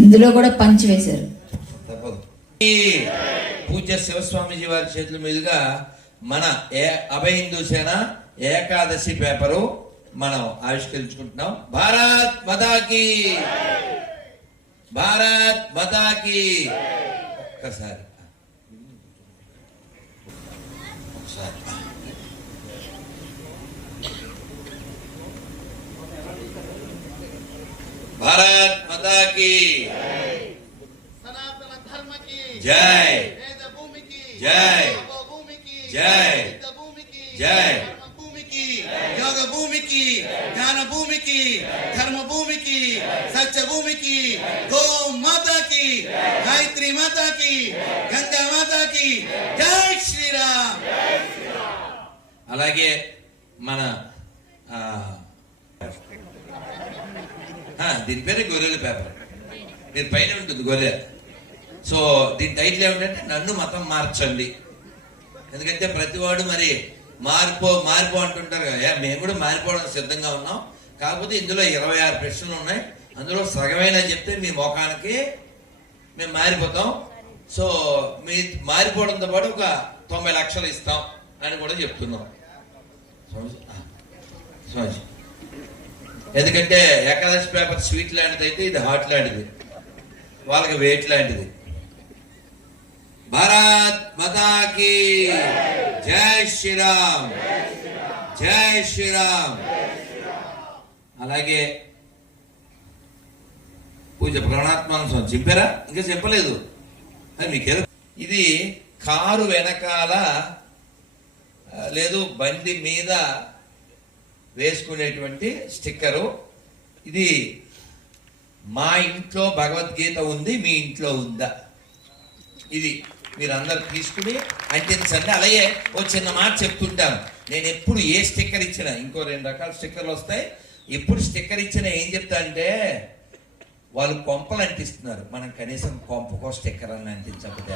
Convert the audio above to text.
ఇందులో కూడా పంచి వేశారు. పూజ్య శివస్వామిజీ వారి చేతుల మీదుగా మన అభయ హిందూ సేన ఏకాదశి పేపరు మనం ఆవిష్కరించుకుంటున్నాం. భారత్ మాతాకి, భారత్ మాతాకి. ఒక్కసారి भारत माता की सनातन धर्म की जय, वेद भूमि की जय, भूमि की जय, सिद्ध भूमि की जय, धर्म भूमि की योग भूमि की ज्ञान भूमि की धर्म भूमि की सत्य भूमि की गौ माता की गायत्री माता की गंगा माता की जय श्री राम. అలాగే మన దీని పేరు గొర్రెల పేపర్. దీని పైన ఉంటుంది గొర్రె. సో దీని టైటిల్ ఏమిటంటే నన్ను మతం మార్చండి. ఎందుకంటే ప్రతివాడు మరి మార్పు అంటుంటారు కదా. మేము కూడా మారిపోవడానికి సిద్ధంగా ఉన్నాం. కాకపోతే ఇందులో 26 ప్రశ్నలు ఉన్నాయి. అందులో సగమైనా చెప్తే మీ ముఖానికి మేము మారిపోతాం. సో మీ మారిపోవడంతో పాటు ఒక 90 లక్షలు ఇస్తాం అని కూడా చెప్తున్నాం. ఎందుకంటే ఏకాదశి పేపర్ స్వీట్ లాంటిది అయితే ఇది హాట్ లాంటిది, వాళ్ళకి వెయిట్ లాంటిది. భారత్ మాతాకి జై శ్రీరామ్, జై శ్రీరామ్. అలాగే పూజ ప్రణాత్మానం చెప్పారా? ఇంకా చెప్పలేదు అని మీకు. ఇది కారు వెనకాల లేదు బండి మీద వేసుకునేటువంటి స్టిక్కరు. ఇది మా ఇంట్లో భగవద్గీత ఉంది, మీ ఇంట్లో ఉందా? ఇది మీరందరూ తీసుకుని అంటించండి. అలాగే ఓ చిన్న మాట చెప్తుంటాను, నేను ఎప్పుడు ఏ స్టిక్కర్ ఇచ్చినా, ఇంకో 2 రకాల స్టిక్కర్లు వస్తాయి, ఎప్పుడు స్టిక్కర్ ఇచ్చినా ఏం చెప్తా అంటే వాళ్ళు కొంపలు అంటిస్తున్నారు, మనం కనీసం కొంపకో స్టిక్కర్ అని అంటించకపోతే